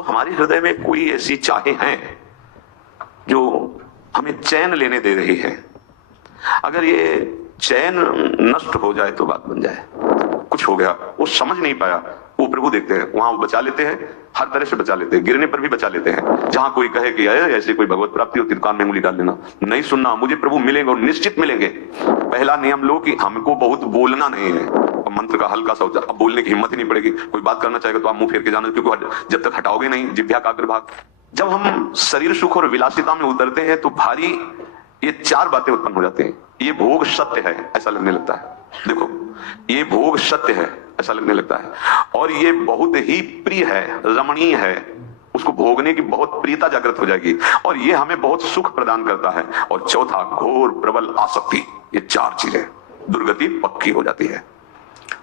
अब हमारे हृदय में कोई ऐसी चाहें हैं जो हमें चैन लेने दे रही है। अगर ये चैन नष्ट हो जाए तो बात बन जाए। कुछ हो गया, वो समझ नहीं पाया, वो प्रभु देखते हैं, वहां वो बचा लेते हैं, हर तरह से बचा लेते हैं, गिरने पर भी बचा लेते हैं। जहां कोई कहे कि ऐसे कोई भगवत प्राप्ति होती, कान में उंगली डाल लेना, नहीं सुनना, मुझे प्रभु मिलेंगे और निश्चित मिलेंगे। पहला नियम लो कि हमको बहुत बोलना नहीं है। और मंत्र का हल्का सा अब बोलने की हिम्मत ही नहीं पड़ेगी। कोई बात करना चाहेगा तो आप मुंह फेर के जाना, क्योंकि जब तक हटाओगे नहीं जिह्वा का अग्रभाग। जब हम शरीर सुख और विलासिता में उतरते हैं तो भारी ये चार बातें उत्पन्न हो जाती हैं। ये भोग सत्य है ऐसा लगने लगता है। देखो, ये भोग सत्य है ऐसा लगने लगता है, और ये बहुत ही प्रिय है, रमणीय है, उसको भोगने की बहुत प्रियता जागृत हो जाएगी, और ये हमें बहुत सुख प्रदान करता है। और चौथा, घोर प्रबल आसक्ति। ये चार चीजें, दुर्गति पक्की हो जाती है।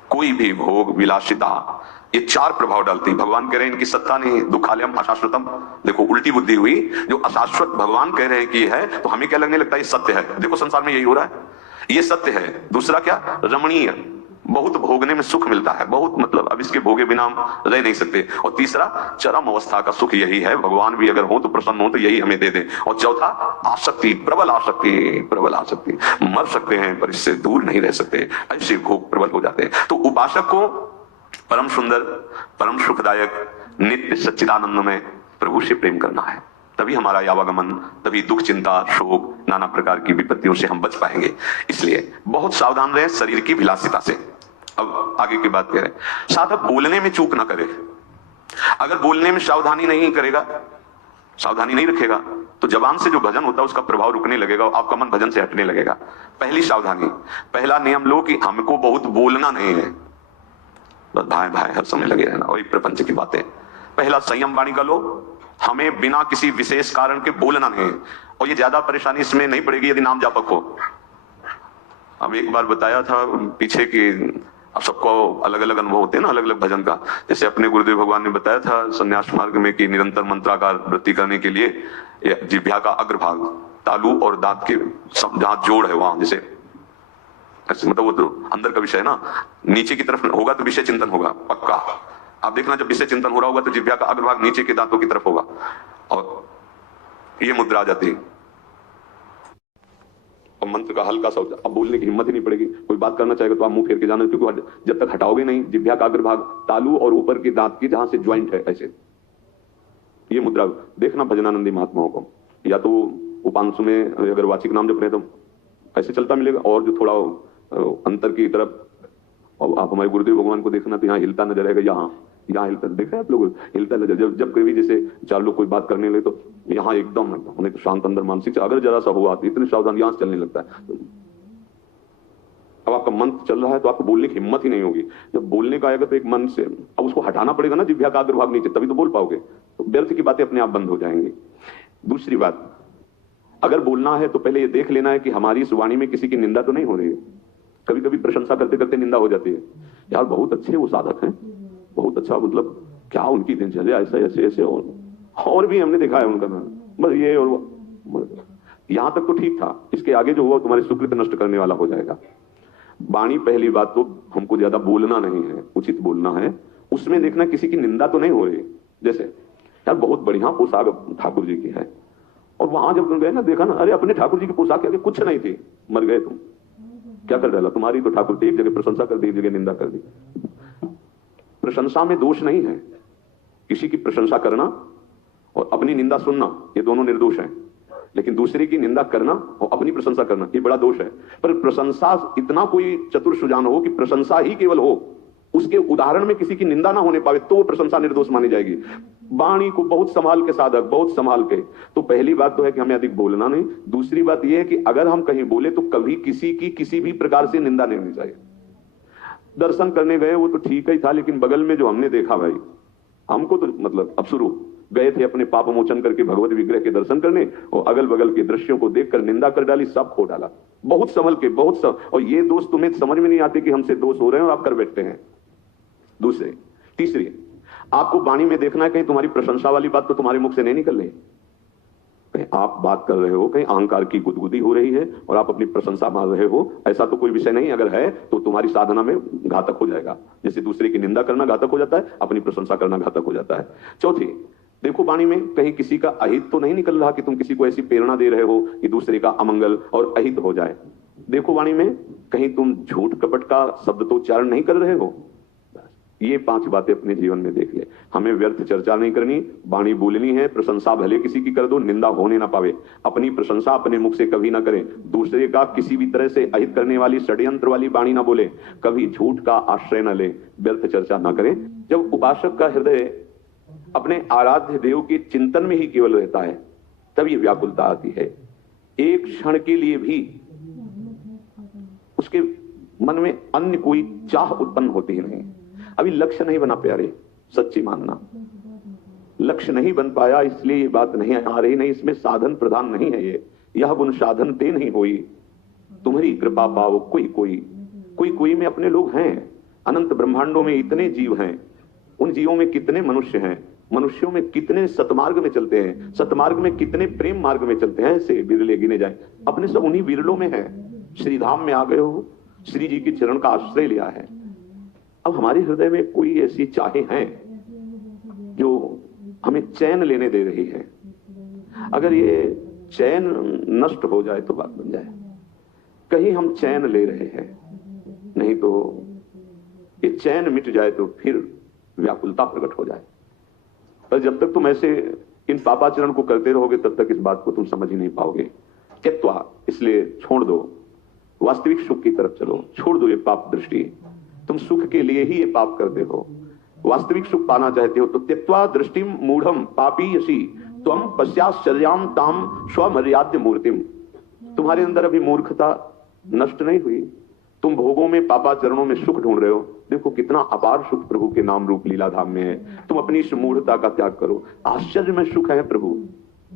कोई भी भोग विलासिता ये चार प्रभाव डालती है। भगवान कह रहे हैं इनकी सत्ता नहीं, दुखालयम अशाश्वतम। देखो, उल्टी बुद्धि हुई। जो अशाश्वत भगवान कह रहे हैं कि है, तो हमें क्या लगने लगता है ये सत्य है। देखो, संसार में यही हो रहा है, ये सत्य है। दूसरा क्या, रमणीय, बहुत भोगने में सुख मिलता है, बहुत, मतलब अब इसके भोगे बिना हम रह नहीं सकते। और तीसरा, चरम अवस्था का सुख यही है, भगवान भी अगर हो तो प्रसन्न हो तो यही हमें दे दे। और चौथा, आसक्ति, प्रबल आसक्ति, प्रबल आसक्ति। मर सकते हैं पर इससे दूर नहीं रह सकते, ऐसे भोग प्रबल हो जाते हैं। तो उपासक को परम सुंदर, परम सुखदायक, नित्य सच्चिदानंद में प्रभु से प्रेम करना है। तभी हमारा आवागमन, तभी दुख, चिंता, शोक, नाना प्रकार की विपत्तियों से हम बच पाएंगे। इसलिए बहुत सावधान रहे शरीर की विलासिता से। अब आगे की बात कह रहे हैं, साथ बोलने में चूक ना करे। अगर बोलने में सावधानी नहीं करेगा, सावधानी नहीं रखेगा, तो जबान से जो भजन होता है उसका प्रभाव रुकने लगेगा और आपका मन भजन से हटने लगेगा। पहली सावधानी, पहला नियम लो कि हमको बहुत बोलना नहीं है, बस भाई भाई हर समय लगे रहना, वही प्रपंच की बातें। पहला संयम वाणी का लो, हमें बिना किसी विशेष कारण के बोलना नहीं। और ये ज्यादा परेशानी इसमें नहीं पड़ेगी यदि नाम जापक हो। अब एक बार बताया था पीछे कि अब सबको अलग अलग अनुभव होते हैं ना, अलग अलग भजन का। जैसे अपने गुरुदेव भगवान ने बताया था संन्यास मार्ग में कि निरंतर मंत्राकार वृत्ति करने के लिए जिह्वा का अग्रभाग, तालू और दांत के जहां जोड़ है वहां, जैसे मतलब वो तो अंदर का विषय है ना, नीचे की तरफ होगा तो विषय चिंतन होगा पक्का। आप देखना, जब विषय चिंतन हो रहा होगा तो जिह्वा का अग्रभाग नीचे के दांतों की तरफ होगा और ये मुद्रा आ जाती है। और मंत्र का हल्का सा, अब बोलने की हिम्मत ही नहीं पड़ेगी। कोई बात करना चाहेगा तो आप मुंह फेर के जाना, क्योंकि जब तक हटाओगे नहीं जिह्वा का अग्रभाग, तालू और ऊपर के दांत की जहां से ज्वाइंट है, ऐसे ये मुद्रा देखना भजनानंदी महात्माओं को। या तो उपांशु में अगर वाचिक नाम जप रहे तो ऐसे चलता मिलेगा, और जो थोड़ा अंतर की तरफ, और आप हमारे गुरुदेव भगवान को देखना तो यहाँ हिलता नजर आएगा, यहाँ हिलता, देखा है आप लोग, हिलता नजर। जब कभी जैसे चार लोग कोई बात करने लगे तो यहाँ एकदम उन्हें तो शांत अंदर मानसिक से, अगर जरा सा हुआ तो इतने सावधान यहाँ से चलने लगता है। अब आपका मन चल रहा है तो आपको बोलने की हिम्मत ही नहीं होगी। जब बोलने का आएगा तो एक मन से अब उसको हटाना पड़ेगा ना जिह्वा का अग्रभाग नीचे, तभी तो बोल पाओगे। तो व्यर्थ की बातें अपने आप बंद हो जाएंगी। दूसरी बात, अगर बोलना है तो पहले ये देख लेना है कि हमारी इस वाणी में किसी की निंदा तो नहीं हो रही है। कभी कभी प्रशंसा करते करते निंदा हो जाती है, यार बहुत अच्छे वो साधक हैं, बहुत अच्छा, मतलब क्या उनकी दिनचर्या ऐसे ऐसे ऐसे, और भी हमने देखा है उनका, बस ये और वो, यहां तक तो ठीक था। इसके आगे जो हुआ तुम्हारे सुकृत नष्ट करने वाला हो जाएगा। वाणी, पहली बात तो हमको ज्यादा बोलना नहीं है, उचित बोलना है। उसमें देखना किसी की निंदा तो नहीं हो रही। जैसे यार बहुत बढ़िया पोशाक ठाकुर जी की है, और वहां जब तुम गए ना, देखा ना, अरे अपने ठाकुर जी की पोशाक के आगे कुछ नहीं थी, मर गए तुम, क्या कर डाला? तुम्हारी तो ठाकुर की एक जगह प्रशंसा कर दी, एक जगह निंदा कर दी। प्रशंसा में दोष नहीं है, किसी की प्रशंसा करना और अपनी निंदा सुनना ये दोनों निर्दोष हैं। लेकिन दूसरे की निंदा करना और अपनी प्रशंसा करना ये बड़ा दोष है। पर प्रशंसा इतना कोई चतुर सुजान हो कि प्रशंसा ही केवल हो, उसके उदाहरण में किसी की निंदा ना होने पावे, तो वो प्रशंसा निर्दोष मानी जाएगी। वाणी को बहुत संभाल के साधक, बहुत संभाल के। तो पहली बात तो है कि हमें अधिक बोलना नहीं। दूसरी बात यह है कि अगर हम कहीं बोले तो कभी किसी की किसी भी प्रकार से निंदा नहीं होनी चाहिए। दर्शन करने गए वो तो ठीक ही था, लेकिन बगल में जो हमने देखा भाई, हमको तो मतलब अब शुरू गए थे अपने पाप मोचन करके भगवत विग्रह के दर्शन करने, और अगल बगल के दृश्यों को देखकर निंदा कर डाली, सब खो डाला। बहुत संभल के, बहुत और ये दोस्त तुम्हें समझ में नहीं आते कि हमसे दोष हो रहे हैं और आप कर बैठते हैं। दूसरे, तीसरी, आपको वाणी में देखना है कहीं तुम्हारी प्रशंसा वाली बात तो तुम्हारे मुख से नहीं निकल रही। कहीं आप बात कर रहे हो, कहीं अहंकार की गुदगुदी हो रही है और आप अपनी प्रशंसा मार रहे हो, ऐसा तो कोई विषय नहीं। अगर है तो तुम्हारी साधना में घातक हो जाएगा। जैसे दूसरे की निंदा करना घातक हो जाता है, अपनी प्रशंसा करना घातक हो जाता है। चौथी, देखो वाणी में कहीं किसी का अहित तो नहीं निकल रहा कि तुम किसी को ऐसी प्रेरणा दे रहे हो कि दूसरे का अमंगल और अहित हो जाए। देखो वाणी में कहीं तुम झूठ कपट का शब्द तो उच्चारण नहीं कर रहे हो। ये 5 बातें अपने जीवन में देख ले। हमें व्यर्थ चर्चा नहीं करनी, वाणी बोलनी है। प्रशंसा भले किसी की कर दो, निंदा होने ना पावे। अपनी प्रशंसा अपने मुख से कभी ना करें। दूसरे का किसी भी तरह से अहित करने वाली षड्यंत्र वाली वाणी ना बोले। कभी झूठ का आश्रय न ले, व्यर्थ चर्चा ना करें। जब उपासक का हृदय अपने आराध्य देव के चिंतन में ही केवल रहता है, तब ये व्याकुलता आती है। एक क्षण के लिए भी उसके मन में अन्य कोई चाह उत्पन्न होती ही नहीं। अभी लक्ष्य नहीं बना प्यारे, सच्ची मानना। लक्ष्य नहीं बन पाया इसलिए ये बात नहीं आ रही। नहीं, इसमें साधन प्रधान नहीं है। ये यह गुण साधन ते नहीं होई, तुम्हारी कृपा पाओ कोई कोई में अपने लोग हैं। अनंत ब्रह्मांडों में इतने जीव हैं, उन जीवों में कितने मनुष्य हैं, मनुष्यों में कितने सतमार्ग में चलते हैं, सतमार्ग में कितने प्रेम मार्ग में चलते हैं। ऐसे बिरले गिने जाए, अपने सब उन्हीं बिरलों में है। श्रीधाम में आ गए हो, श्री जी के चरण का आश्रय लिया है। अब हमारे हृदय में कोई ऐसी चाहे हैं जो हमें चैन लेने दे रही है। अगर ये चैन नष्ट हो जाए तो बात बन जाए। कहीं हम चैन ले रहे हैं, नहीं तो ये चैन मिट जाए तो फिर व्याकुलता प्रकट हो जाए। पर जब तक तुम ऐसे इन पापाचरण को करते रहोगे तब तक इस बात को तुम समझ ही नहीं पाओगे। त्यक्त्वा, इसलिए छोड़ दो, वास्तविक सुख की तरफ चलो। छोड़ दो ये पाप दृष्टि। तुम सुख के लिए ही ये पाप करते हो। वास्तविक सुख पाना चाहते हो तो त्यक्त्वा दृष्टिम मूढ़म पापी यसी त्वम पश्चाश्चर्याम ताम स्वमर्याद्य मूर्तिम। तुम्हारे अंदर अभी मूर्खता नष्ट नहीं हुई। तुम भोगों में पापाचरणों में सुख ढूंढ रहे हो। देखो कितना अपार सुख प्रभु के नाम रूप लीला धाम में है। तुम अपनी इस मूढ़ता का त्याग करो। आश्चर्य में सुख है प्रभु,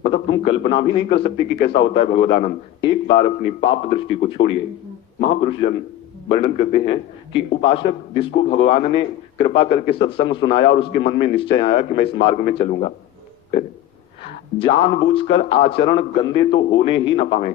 मतलब तुम कल्पना भी नहीं कर सकते कि कैसा होता है भगवदानंद। एक बार अपनी पाप दृष्टि को छोड़िए। महापुरुष जन वर्णन करते हैं कि उपासक जिसको भगवान ने कृपा करके सत्संग सुनाया और उसके मन में निश्चय आया कि मैं इस मार्ग में चलूंगा, जानबूझकर आचरण गंदे तो होने ही न पावे।